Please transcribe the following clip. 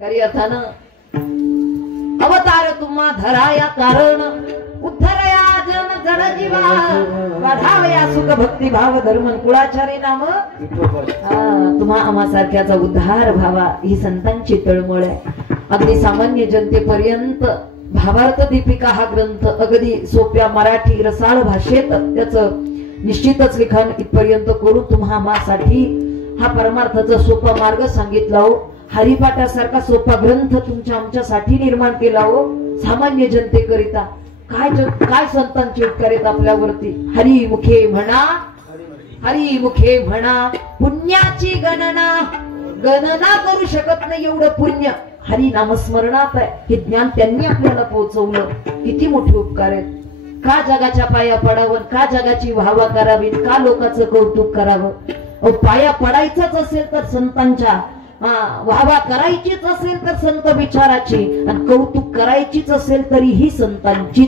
खरी अर्थानं अवतार तुम्हा धराया कारण उद्धरया जन जड जीवा वाढावया सुख भक्ती भाव धर्म कुळाचारी नाम तुम्हा आम्हा सारख्याचा उद्धार व्हावा ही संतांची तळमळ आहे। अगदी सामान्य जनतेपर्यंत भावार्थ दीपिका हा ग्रंथ अगदी सोप्या मराठी रसाळ भाषेत त्याचं निश्चितच लिखाण इथपर्यंत करून तुम्हा आम्हासाठी हा परमार्थाचा सोपा मार्ग सांगितला हो। हरिपाठासारखा सोपा ग्रंथ तुमच्या आमच्यासाठी निर्माण केला हो। सामान्य जनतेकरिता काय संतांचे उपकार आहेत आपल्यावरती। हरी मुखे म्हणा पुण्याची गणना करू शकत नाही एवढं पुण्य हरी नामस्मरणात आहे। हे ज्ञान त्यांनी आपल्याला पोहोचवलं, किती मोठे उपकार आहेत। का जगाच्या पाया पडावं, का जगाची वाहवा करावी, का लोकांचं कौतुक करावं। पाया पडायचंच असेल तर संतांच्या, वाहवा करायचीच असेल तर संत विचाराची, आणि कौतुक करायचीच असेल तरी ही संतांची।